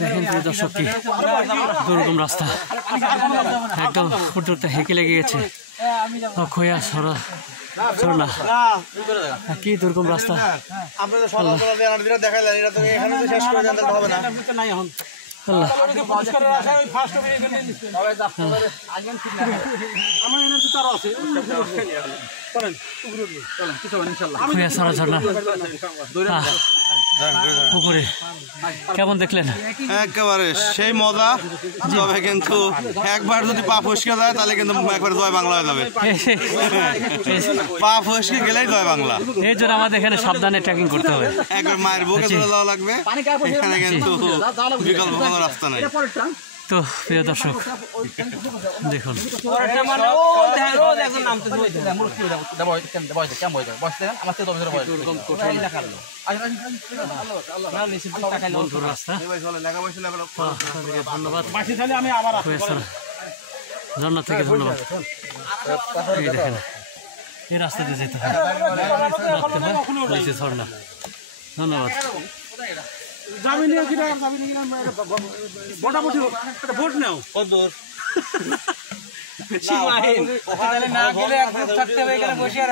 দেখেন প্রিয় দর্শক কি দুর্গম রাস্তা, একদম ফুটতে হেঁকে লেগে গেছে। খোয়া ঝর্ণা, কি দুর্গম রাস্তা। পুকুরে কেমন দেখলেন? একেবারে সেই মজা, তবে কিন্তু একবার যদি পা ফসকে যায় তাহলে কিন্তু একবার জয় বাংলা হয়ে যাবে। পা ফসকে গেলেই জয় বাংলা। এই জন্য আমাদের এখানে সাবধানে ট্রেকিং করতে হবে। একবার মায়ের বুকে চলে যাওয়া লাগবে, এখানে কিন্তু বিকল্প কোনো রাস্তা নাই। তো প্রিয় দর্শক দেখুন, ধন্যবাদ ঝর্ণা থেকে, ধন্যবাদ। এই দেখেন এই রাস্তা দিয়ে যেতে হয়, ঝর্ণা। ধন্যবাদ। ভোট নাও না গেলে থাকতে হবে, এখানে বসে আর